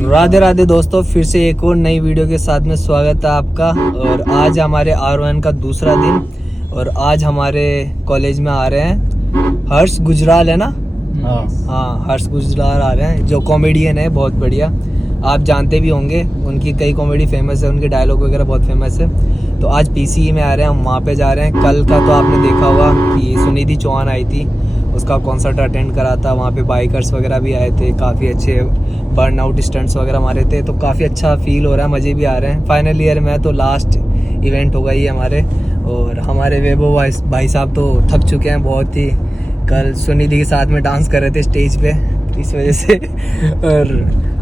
राधे राधे दोस्तों, फिर से एक और नई वीडियो के साथ में स्वागत है आपका। और आज हमारे R1 का दूसरा दिन और आज हमारे कॉलेज में आ रहे हैं हर्ष गुजराल, है ना? हाँ, हर्ष गुजराल आ रहे हैं जो कॉमेडियन है, बहुत बढ़िया। आप जानते भी होंगे, उनकी कई कॉमेडी फेमस है, उनके डायलॉग वगैरह बहुत फेमस है। तो आज PCE में आ रहे हैं, हम वहाँ पे जा रहे हैं। कल का तो आपने देखा होगा कि सुनिधि चौहान आई थी, उसका कॉन्सर्ट अटेंड करा था। वहाँ पे बाइकर्स वगैरह भी आए थे, काफ़ी अच्छे बर्नआउट स्टंट्स वगैरह मारे थे। तो काफ़ी अच्छा फील हो रहा है, मज़े भी आ रहे हैं। फाइनल ईयर में तो लास्ट इवेंट होगा ये हमारे। और हमारे वैभव भाई साहब तो थक चुके हैं बहुत ही, कल सुनिधि के साथ में डांस कर रहे थे स्टेज पे, इस वजह से। और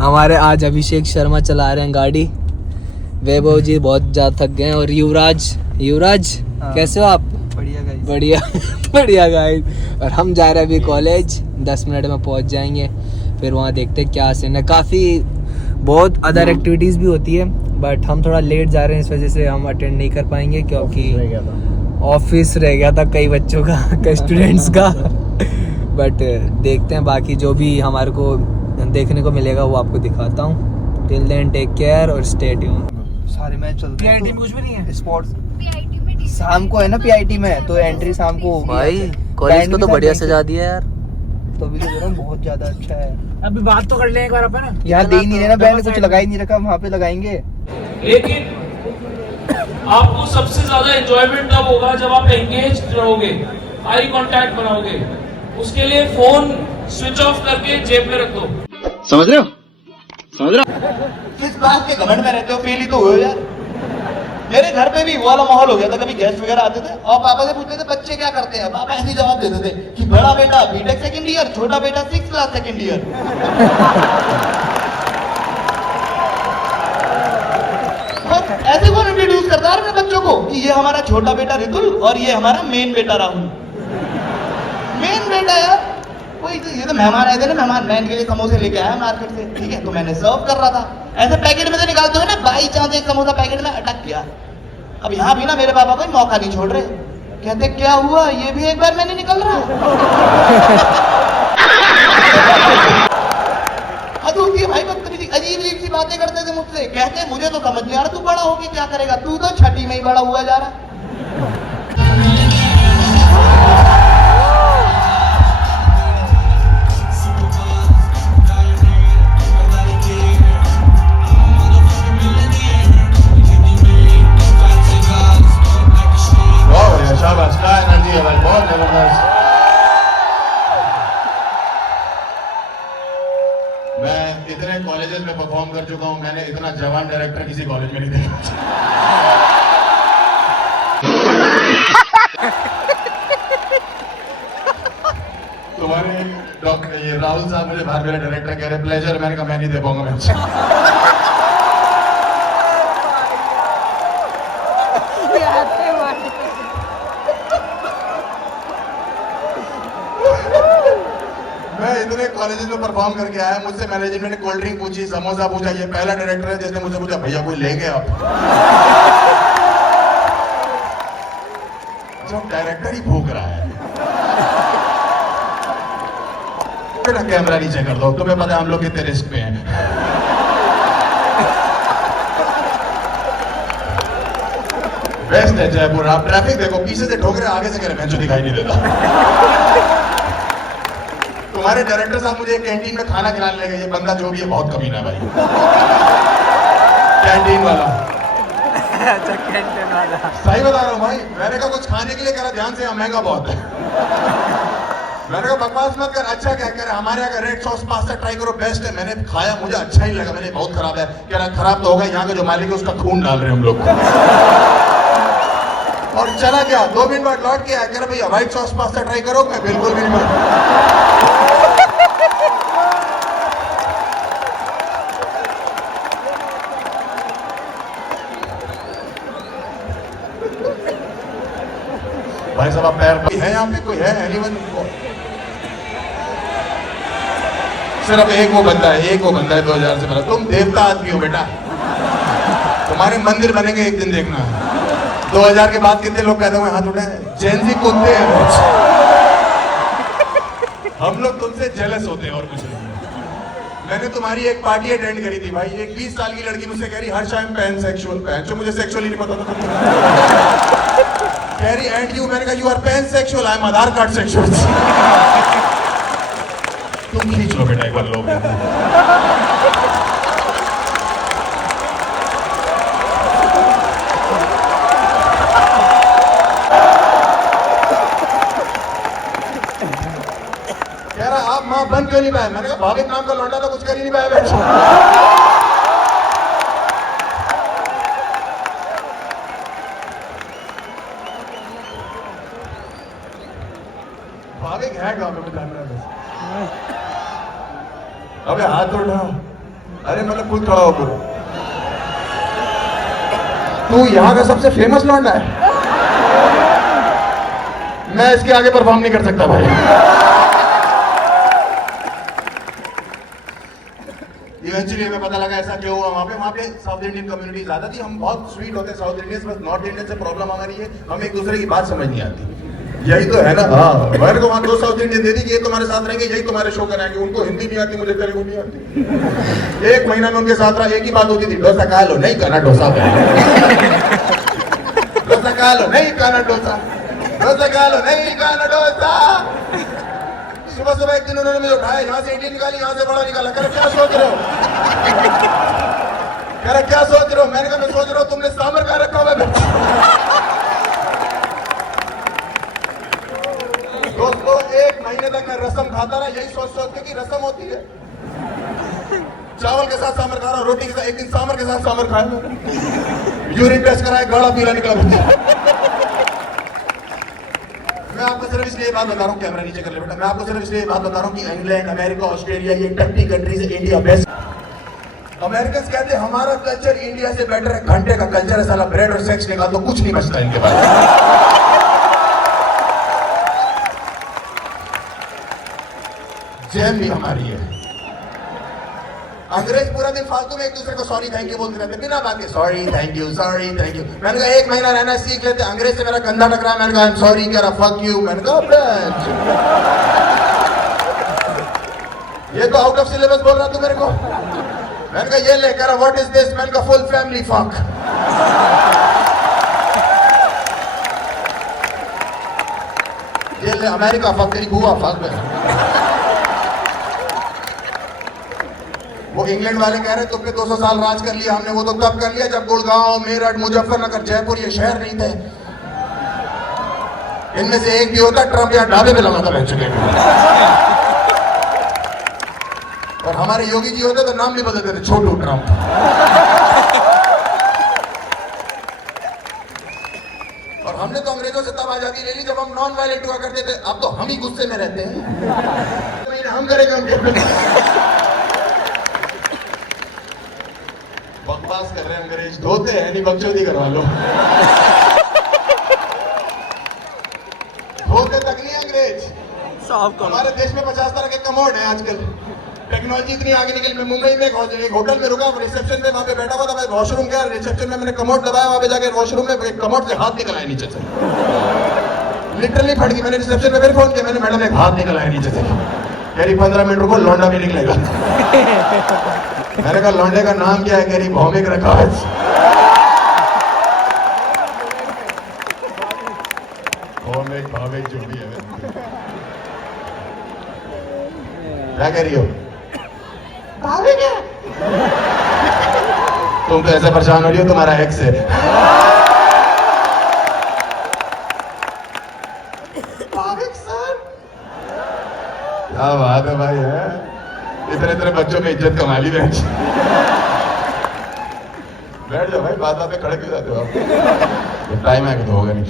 हमारे आज अभिषेक शर्मा चला रहे हैं गाड़ी। वैभव जी बहुत ज़्यादा थक गए हैं। और युवराज कैसे हो आप? बढ़िया गाइस, बढ़िया बढ़िया गाइस। और हम जा रहे हैं अभी कॉलेज, 10 मिनट में पहुंच जाएंगे। फिर वहाँ देखते हैं क्या सीन है। काफ़ी बहुत अदर एक्टिविटीज़ भी होती है, बट हम थोड़ा लेट जा रहे हैं, इस वजह से हम अटेंड नहीं कर पाएंगे क्योंकि ऑफिस रह गया था कई बच्चों का, कई स्टूडेंट्स का। बट देखते हैं, बाकी जो भी हमारे को देखने को मिलेगा वो आपको दिखाता हूँ। टिल देन टेक केयर और स्टे ट्यून। सारे मैच चलते हैं। PIT में कुछ भी नहीं है स्पोर्ट्स शाम को है ना, PIT में तो एंट्री शाम को होगी। भाई कॉलेज को तो बढ़िया सजा दिया यार। तो भी तो बोल रहा हूं, बहुत ज्यादा अच्छा है। अभी बात तो कर लें एक बार अपन। यहाँ दे ही नहीं रहे ना, बैंड कुछ लगा ही नहीं रखा, वहाँ पे लगाएंगे। लेकिन आपको सबसे ज्यादा एंजॉयमेंट तब होगा जब आप एंगेज रहोगे, आई कांटेक्ट बनाओगे। उसके लिए फोन स्विच ऑफ करके जेब में रख दो। समझ रहे हो? किस बात के घमंड में रहते हो? फेल ही तो हुए यार। मेरे घर पे भी वो वाला माहौल हो गया था, कभी गेस्ट वगैरह आते थे और पापा से पूछते थे बच्चे क्या करते हैं, पापा ऐसे जवाब देते थे कि बड़ा बेटा बीटेक सेकंड ईयर, छोटा बेटा 6th क्लास सेकंड ईयर। ऐसे कौन इंट्रोड्यूस करता है अपने बच्चों को कि ये हमारा छोटा बेटा रितुल और ये हमारा मेन बेटा राहुल। मेन बेटा यार, कोई ये तो मेहमान आए थे ना, मेहमान मैन के लिए समोसे लेके आया मार्केट से, ठीक है, तो मैंने सर्व कर रहा था, ऐसे पैकेट में से निकालते हुए ना बाई चांस एक समोसा पैकेट में अटक गया। अब यहाँ भी ना मेरे पापा कोई मौका नहीं छोड़ रहे, कहते क्या हुआ, ये भी एक बार मैंने निकल रहा। हद होती है भाई, बदतमीजी, अजीब अजीब सी बातें करते थे मुझसे, कहते मुझे तो समझ नहीं आ रहा तू बड़ा होके क्या करेगा, तू तो छठी में ही बड़ा हुआ जा रहा। मैं इतने कॉलेजेस में परफॉर्म कर चुका हूं, मैंने इतना जवान डायरेक्टर किसी कॉलेज में नहीं देखा। तुम्हारे डॉक्टर ये राहुल साहब मुझे बाहर मेरे डायरेक्टर कह रहे प्लेजर, मैंने कहा मैं नहीं दे पाऊंगा मैं। मैं इतने कॉलेजेस में परफॉर्म करके आया, मुझसे मैनेजमेंट ने कोल्ड ड्रिंक पूछी, समोसा पूछा, ये पहला डायरेक्टर है जिसने मुझसे पूछा भैया कोई ले गए आप? जब डायरेक्टर ही भूख रहा है, बेटा कैमरा नीचे कर दो, तुम्हें पता है हम लोग कितने रिस्क पे हैं। बेस्ट है जयपुर। आप ट्रैफिक देखो, पीछे से ठोक रहे, आगे से कह रहे जो दिखाई नहीं देता। तुम्हारे डायरेक्टर साहब मुझे कैंटीन में खाना खिलाने लगे, ये बंदा जो भी है बहुत कमीना है भाई। कैंटीन वाला। अच्छा, कैंटीन वाला। सही बता रहा हूँ भाई, मैंने कहा कुछ खाने के लिए, करा ध्यान से, यहाँ महंगा बहुत है। मैंने कहा बकवास मत कर, अच्छा क्या कह रहा, हमारे यहाँ का रेड सॉस पास्ता ट्राई करो, बेस्ट है। मैंने खाया, मुझे अच्छा ही लगा, मैंने बहुत खराब है, कह रहा खराब तो होगा, यहाँ का जो मालिक है उसका खून डाल रहे हैं हम लोग। और चला गया, 2 मिनट बाद लौट के आया, कह रहा भैया व्हाइट सॉस पास्ता ट्राई करो, मैं बिल्कुल भी नहीं। भाई साहब आप पैर, कोई है यहाँ पे, कोई है एनीवन? सिर्फ एक वो बंदा है 2000 से पहले। तुम देवता आदमी हो बेटा, तुम्हारे मंदिर बनेंगे एक दिन देखना। 2000 के बाद कितने लोग कहते हुए हाथ उठाए, जेनजी कुत्ते हैं। हम लोग तुमसे जेलस होते हैं और कुछ नहीं। मैंने तुम्हारी एक पार्टी अटेंड करी थी भाई, एक 20 साल की लड़की मुझसे कह रही हर शाम पैन सेक्सुअल पैन, जो मुझे सेक्सुअली नहीं पता था। कह रही एंड यू, मैंने कहा you are pansexual, I am Aadhaar card sexual. तुम खींच लो बेटा एक बार लो। कह रहा आप मां बन क्यों नहीं पाए, मैंने कहा भाविक नाम का लौंडा तो कुछ कर ही नहीं पाया बेटा। भाविक है गाँव में जान रहा है। अबे हाथ उठा, अरे मतलब खुद खड़ा होकर, तू यहाँ का सबसे फेमस लौंडा है, मैं इसके आगे परफॉर्म नहीं कर सकता भाई। इवेंचुअली हमें पता लगा ऐसा क्यों हुआ, वहाँ पे साउथ इंडियन कम्युनिटी ज्यादा थी, हम बहुत स्वीट होते हैं साउथ इंडियंस, बस नॉर्थ इंडियन से प्रॉब्लम हमारी है, हम एक दूसरे की बात समझ नहीं आती। यही तो है ना। हाँ, मेरे को वहाँ 2 साउथ इंडियन दे दी कि ये तुम्हारे साथ रहेंगे, यही तुम्हारे शो कराएंगे, उनको हिंदी नहीं आती, मुझे तेलुगु नहीं आती। 1 महीना में उनके साथ रहा, एक ही बात होती थी, डोसा खा लो, नहीं खाना डोसा, डोसा खा लो, नहीं खाना डोसा, डोसा खा लो, नहीं खाना डोसा। सुबह सुबह एक दिन उन्होंने मुझे उठाया, यहाँ से इडली निकाली, यहाँ से बड़ा निकाला, कह रहे क्या सोच रहे हो, कह रहे क्या सोच रहे हो, मैंने कहा मैं सोच रहा हूँ तुमने सांभर कहाँ रखा हुआ है। दोस्तों 1 महीने तक मैं रसम खाता रहा, यही सोच सोच के कि रसम होती है, चावल के साथ सांभर खा रहा, रोटी के साथ, एक दिन सांभर के साथ सांभर खाया, यूरिन टेस्ट कराया, गाढ़ा पीला निकला। मैं आपको सिर्फ इसलिए बात बता रहा हूँ, कैमरा नीचे कर ले बेटा, मैं आपको सिर्फ इसलिए बात बता रहा हूँ कि इंग्लैंड, अमेरिका, ऑस्ट्रेलिया, ये टट्टी कंट्रीज है, इंडिया बेस्ट। अमेरिकन कहते हैं हमारा कल्चर इंडिया से बेटर है, घंटे का कल्चर है साला, ब्रेड और सेक्स निकाल तो कुछ नहीं बचता इनके पास। जैम भी हमारी है। अंग्रेज पूरा दिन फालतू में एक दूसरे को सॉरी थैंक यू बोलते रहते, बिना बात के sorry thank you, sorry thank you. मैंने कहा 1 महीना रहना सीख लेते, अंग्रेज से मेरा कंधा टकरा, मैंने कहा आई एम सॉरी, कह रहा फक यू, मैंने कहा ये तो आउट ऑफ सिलेबस बोल रहा तू मेरे को, मैंने कहा ये ले, कह रहा व्हाट इज दिस, मैंने कहा फुल फैमिली फक। ये ले अमेरिका फक, तेरी बुआ फक। वो इंग्लैंड वाले कह रहे तुमने 200 साल राज कर लिया, हमने वो तो तब कर लिया जब गुड़गांव, मेरठ, मुजफ्फरनगर, जयपुर ये शहर नहीं थे। इनमें से एक भी होता ट्रम्प यहाँ ढाबे पे लगा था बैठ चुके, और हमारे योगी जी होते तो नाम भी बदल देते, छोटू ट्रम्प। और हमने तो अंग्रेजों से तब आजादी ले ली जब हम नॉन वायलेंट हुआ करते थे, अब तो हम ही गुस्से में रहते हैं। हम करेंगे, बकवास कर रहे हैं अंग्रेज, धोते हैं नहीं बकचोदी करवा लो। धोते तक नहीं अंग्रेज। हमारे देश में 50 तरह के कमोड है आजकल, टेक्नोलॉजी इतनी आगे निकली। मैं मुंबई में एक होटल में रुका, रिसेप्शन पे वहां पे बैठा हुआ था, मैं वॉशरूम गया, रिसेप्शन में मैंने कमोड दबाया, वहां पे जाके वॉशरूम में कमोड से हाथ निकल आया नीचे से, लिटरली फट गई। मैंने रिसेप्शन में फिर फोन किया, मैंने मैडम एक हाथ निकल आया नीचे से, कह रही 15 मिनट रुको लौंडा भी निकलेगा। मैंने कहा लौंडे का नाम क्या है, कह रही भौमिक रखा है। भौमिक भाविक जो भी है, क्या कह रही हो, भाविक है। तुम तो ऐसे परेशान हो रही हो, तुम्हारा एक्स है। भाविक सर, क्या बात है भाई, है इतने इतने बच्चों में इज्जत कमा ली। बैठ जाओ भाई, बात पे खड़े क्यों जाते हो आप, टाइम है कि तो होगा नहीं।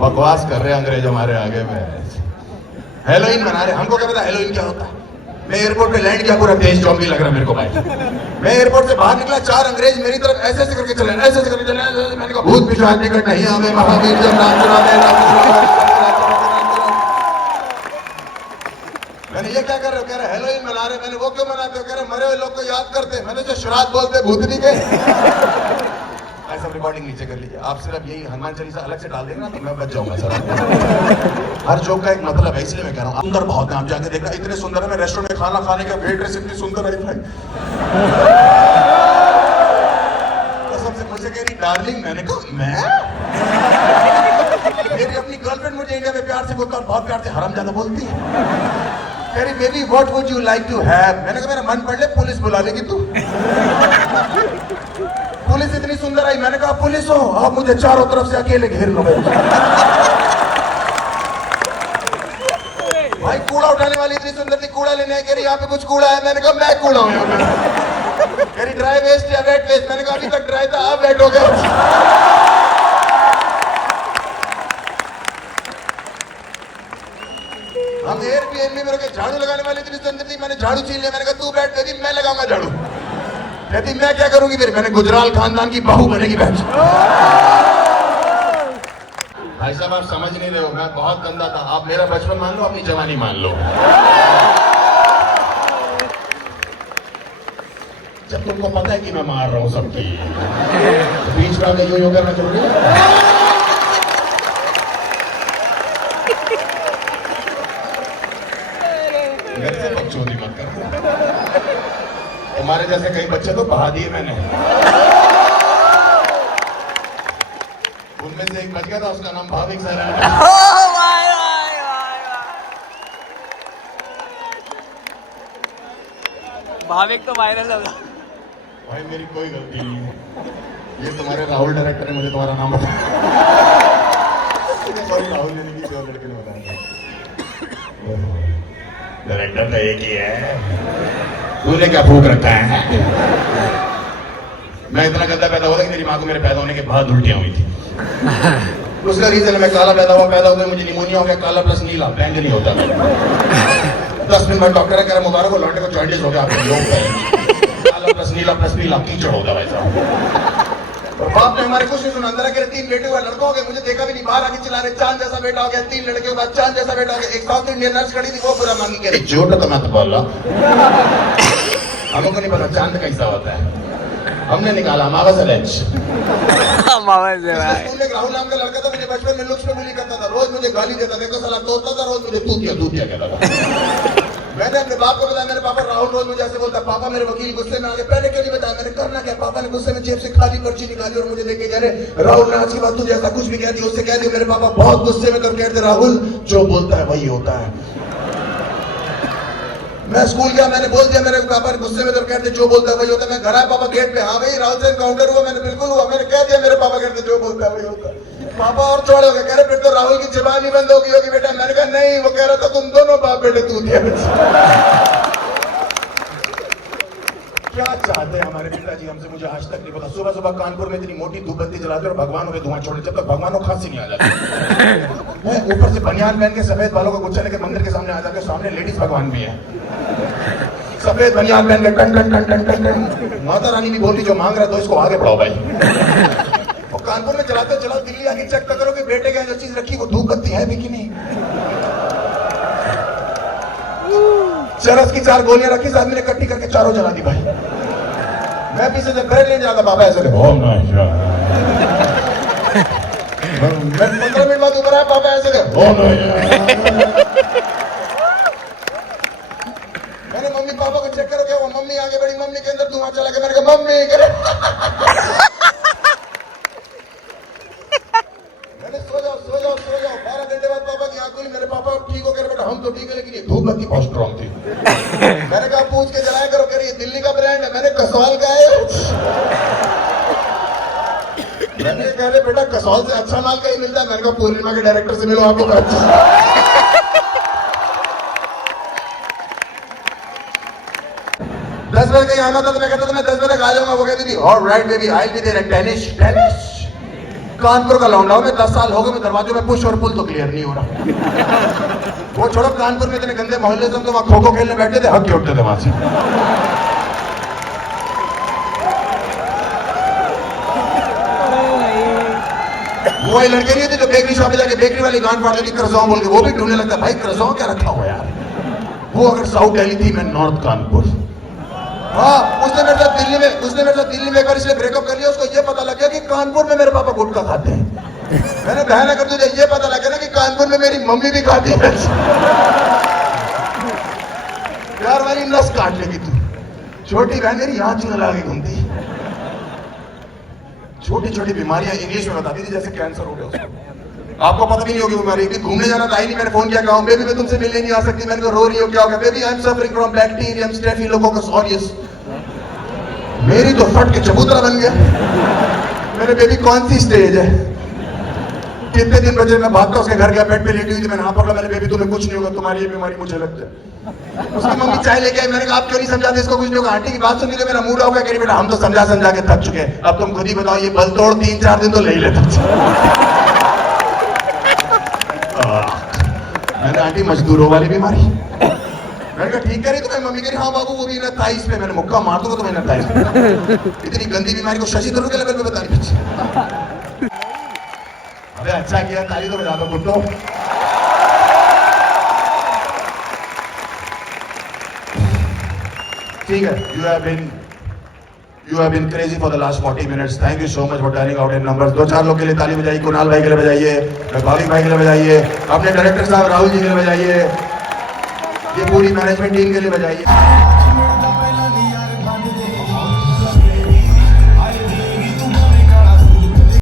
बकवास कर रहे हैं अंग्रेज हमारे आगे में, हेलोइन बना रहे। हमको क्या पता हेलोइन क्या होता है। मैं एयरपोर्ट पे लैंड किया, पूरा देश जॉम्बी लग रहा है मेरे को भाई। मैं एयरपोर्ट से बाहर निकला, 4 अंग्रेज मेरी तरफ ऐसे ऐसे करके चले, ऐसे ऐसे करके चले। मैंने कहा भूत पिशाच निकट नहीं आवे, महावीर जब नाम चुरावे। मैंने ये क्या कर रहे हो, कह रहे हेलोइन बना रहे। मैंने वो क्यों बनाते हो, कह रहे मरे हुए लोग को याद करते। मैंने जो श्राद्ध बोलते भूतनी के, भाई सब रिकॉर्डिंग नीचे कर लीजिए। आप सिर्फ यही हनुमान चालीसा अलग से डाल देंगे ना तो मैं बच जाऊंगा सर। हर जोक का एक मतलब है, इसलिए मैं कह रहा हूँ। अंदर बहुत है, आप जाके देखना इतने सुंदर है। मैं रेस्टोरेंट में खाना खाने का वेट्रेस इतनी सुंदर आई भाई, कसम से मुझे कह रही डार्लिंग, मैंने कहा मैं मेरी अपनी गर्लफ्रेंड मुझे इंडिया में प्यार से बोलता और बहुत प्यार से हरामजादा बोलती है। कह रही baby what would you like to have. मैंने कहा मेरा मन पड़ ले, पुलिस बुला लेगी तू। पुलिस इतनी सुंदर आई, मैंने कहा पुलिस हो आप मुझे चारों तरफ से अकेले घेर लो। भाई कूड़ा उठाने वाली इतनी सुंदर थी, कूड़ा लेने आई, कह रही यहाँ पे कुछ कूड़ा है। मैंने कहा मैं कूड़ा हूँ यहाँ पे। कह रही ड्राई वेस्ट या वेट वेस्ट। मैंने कहा अभी तक ड्राई था, अब वेट हो गया। हम एयरबीएनबी में रुके, झाड़ू लगाने वाली इतनी सुंदर थी, मैंने झाड़ू छीन लिया। मैंने कहा तू बैठ बेबी, मैं लगाऊंगा झाड़ू। कहती मैं क्या करूंगी फिर। मैंने गुजराल खानदान की बहू बनेगी बहन। भाई साहब आप समझ नहीं रहे हो, मैं बहुत गंदा था। आप मेरा बचपन मान लो, अपनी जवानी मान लो। जब तुमको पता है कि मैं मार रहा हूं सबकी, तो बीच में आगे यूं करना जरूरी है। घर से बकचोदी मत कर। तुम्हारे जैसे कई बच्चे तो बहा दिए मैंने। उनमें से एक बच गया था, उसका नाम भाविक सर है। भाविक तो वायरल होगा। भाई मेरी कोई गलती नहीं है, ये तुम्हारे राहुल डायरेक्टर ने मुझे तुम्हारा नाम बताया। राहुल ने नहीं, किसी और लड़के ने बताया। डायरेक्टर तो एक ही है, तूने क्या फूक रखा है। मैं इतना गंदा पैदा हुआ था कि मेरी माँ को मेरे पैदा होने के बाद उल्टियां हुई थी। उसका रीजन है मैं काला पैदा हुआ मुझे निमोनिया हो गया। काला प्लस नीला बैंग नहीं होता। 10 दिन बाद डॉक्टर कह रहा मुबारक हो, लौटे को जॉइंटिस हो गया आपके लोग। काला प्लस नीला प्लस पीला कीचड़ होता वैसा। और बाप ने हमारे कुछ नहीं सुना। अंदर के 3 बेटे हुए, लड़का हो गया, मुझे देखा भी नहीं। बाहर आके चिल्ला रहे चांद जैसा बेटा हो गया। 3 लड़के के बाद चांद जैसा बेटा हो गया। एक साउथ इंडियन नर्स खड़ी थी, वो बुरा मांगी कह रही झूठ तो मैं तो बोल रहा। हमको नहीं पता चांद कैसा होता है, हमने निकाला मावा से लंच। राहुल नाम का लड़का था, मुझे बचपन में लुक्स में बुली करता था। रोज मुझे गाली देता, देखो साला तोता था, रोज मुझे तूतिया कहता था। मैंने अपने बाप को बताया, मेरे पापा राहुल रोज मुझे ऐसे बोलता। पापा मेरे वकील गुस्से में आ गए। पहले क्यों नहीं बताया, मैंने करना क्या। पापा ने गुस्से में जेब से खाली पर्ची निकाली और मुझे देखे कह रहे राहुल ने आज की बात तुझे ऐसा कुछ भी कह दिया, उससे कह दिया। मेरे पापा बहुत गुस्से में करके कहते राहुल जो बोलता है वही होता है। मैं स्कूल गया, मैंने बोल दिया। मेरे पापा गुस्से में तो कहते जो बोलता है वही होता है। मैं घर आया, पापा गेट पे, हाँ भाई राहुल से एनकाउंटर हुआ। मैंने बिल्कुल हुआ, मैंने कह दिया। मेरे पापा कहते जो बोलता है वही होता है। पापा और चौड़े हो गए, कह रहे फिर तो राहुल की जुबान ही बंद होगी बेटा। मैंने कहा नहीं, वो कह रहा था तुम दोनों बाप बेटे तू दिया। क्या चाहते हैं हमारे पिताजी हमसे, मुझे आज तक नहीं पता। सुबह सुबह कानपुर में इतनी मोटी धूप बत्ती जलाते और भगवानों के धुआं छोड़े, जब तक भगवानों खांसी नहीं आ जाती। ऊपर से बनियान पहन के सफेद बालों को गुच्छा लेके मंदिर के सामने आ जाते। सामने लेडीज भगवान भी है, सफेद बनियान पहन के टन टन टन टन टन टन। माता रानी भी बोलती जो मांग रहा है तो इसको आगे बढ़ाओ भाई। और कानपुर में चलाते चलाओ, दिल्ली आके चेक करो कि बेटे का जो चीज रखी वो धूप बत्ती है भी कि नहीं। चरस की 4 गोलियां रखी, साथ में इकट्ठी करके चारों जला दी भाई। मैं पीछे से ब्रेड लेने जाता, पापा ऐसे मैं 15 मिनट बाद ऊपर आया, पापा ऐसे मैंने मम्मी पापा को चेक करो क्या। वो मम्मी आगे बढ़ी, मम्मी के अंदर धुआं चला गया। मैंने कहा मम्मी मैंने सो जाओ 12 घंटे बाद पापा की आंख खुली। मेरे पापा ठीक हो गए बेटा, हम तो ठीक है लेकिन ये धूप बत्ती बहुत स्ट्रॉन्ग थी। मैंने कहा पूछ के जलाया करो। कह रही दिल्ली का ब्रांड है। मैंने कसौल का है। मैंने कह रहे बेटा कसौल से अच्छा माल कहीं मिलता है। मैंने कहा पूर्णिमा के डायरेक्टर से मिलो, आपको 10 बजे कहीं आना था तो मैं कहता था मैं 10 बजे तक आ जाऊंगा। वो कहती थी alright baby I will be there at tennis. Kanpur का लौंडा हूं मैं, 10 साल हो गए मैं दरवाजों में पुश और पुल तो क्लियर नहीं हो रहा। वो छोड़ो, कानपुर में इतने गंदे मोहल्ले से हम तो वहां खो खो खेलने बैठे थे, हक के उठते थे वहां से। वो लड़के नहीं थे जो बेकरी शॉप में जाके बेकरी वाली गांड फाड़ देती क्रज़ॉ बोल के, वो भी ढूंढने लगता भाई क्रज़ॉ क्या रखा हुआ यार। वो अगर साउथ दिल्ली थी, मैं नॉर्थ कानपुर। हाँ, उसने मेरे साथ दिल्ली में एक बार इसलिए ब्रेकअप कर लिया, उसको ये पता लग गया कि कानपुर में मेरे पापा गुटखा खाते हैं। मैंने बहन अगर तुझे ये पता लग गया ना कि कानपुर में मेरी मम्मी भी खाती है, यार मेरी नस काट लेगी तू। छोटी बहन मेरी यहाँ चूना लगा के घूमती, छोटी छोटी बीमारियां इंग्लिश में बताती थी, जैसे कैंसर हो गया उसको। आपको पता भी नहीं होगी बीमारी की। घूमने जाना था ही नहीं, मैंने फोन किया, कहा बेबी मैं तुमसे मिलने नहीं आ सकती। मैंने कहा रो रही हो, क्या हो गया? Baby I am suffering from bacterium staphylococcus aureus. मेरी तो फट के चबूतरा बन गया। मेरे बेबी कौन सी स्टेज है, कितने दिन बचे? मैं भागता उसके घर गया, बेड पे लेटी हुई थी, मैंने हाथ पकड़ा, मैंने बेबी तुम्हें कुछ नहीं होगा, तुम्हारी ये बीमारी मुझे लग जाए। उसकी मम्मी चाय लेके आई, मैंने कहा आप क्यों नहीं समझाते इसको, कुछ नहीं होगा। आंटी की बात सुन के मेरा मूड हो गया, कह रही बेटा हम तो समझा समझा के थक चुके हैं, अब तुम खुद ही बताओ, ये बल तोड़ 3-4 दिन तो ले ही लेता। मैंने आंटी मजदूरों वाली बीमारी, मैंने कहा ठीक कह रही तुम्हें मम्मी, कह रही हाँ बाबू वो भी ना थाइस पे। मैंने मुक्का मार दूंगा तुम्हें ना थाइस पे। इतनी गंदी बीमारी को शशि थरूर के लेवल पे बता रही बच्ची। अबे अच्छा किया, ताली तो बजा दो गुड्डो। ठीक है, you have been crazy for the last 40 minutes. Thank you so much for turning out in numbers. 2-4 लोग के लिए ताली बजाइए, कुणाल भाई के लिए बजाइए, भाविक भाई के लिए बजाइए, अपने डायरेक्टर साहब राहुल जी के लिए बजाइए, ये पूरी मैनेजमेंट टीम के लिए बजाइए।